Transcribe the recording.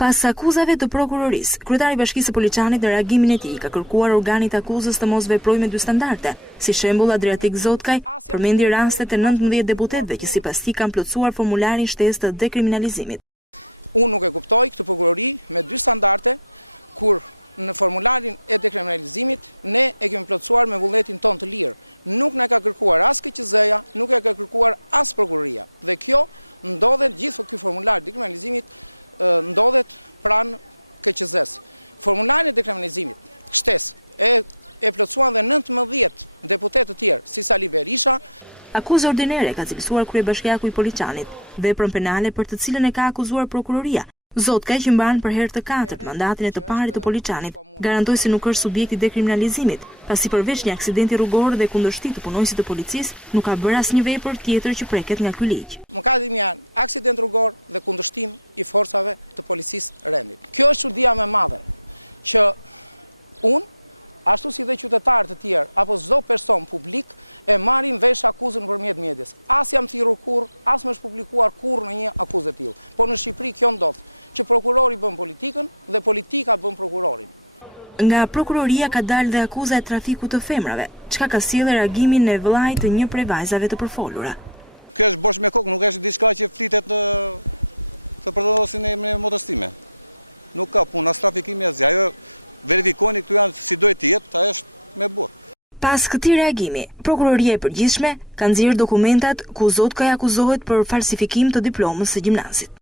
Pas akuzave të prokurorisë, kryetari i Bashkisë së Poliçanit në reagimin e tij ka kërkuar organit akuzës të mos veprojë me dy standarde. Si shembull, Adriatik Zotkaj përmendi rastet e 19 deputetëve që sipas tij kanë plotësuar formularin shtesë të dekriminalizimit. Akuzë ordinere ka cilësuar kryebashkiaku i Poliçanit, veprën penale për të cilën e ka akuzuar prokuroria. Zotkaj, që mban për herë të katërt mandatin e të parit të Poliçanit, garantoi se nuk është subjekt i dekriminalizimit, pasi përveç një aksidenti rrugor dhe kundërshtit të punonjësit të policisë, nuk ka bërë asnjë vepër tjetër që preket nga ky ligj. Nga prokuroria ka dalë dhe akuza e trafikut të femrave, çka ka sjellë reagimin e vllajt të një prej vajzave të përfolura. Pas këtij reagimi, prokuroria e përgjithshme ka nxjerrë dokumentat ku Zotkaj akuzohet për falsifikim të diplomës së gjimnazit.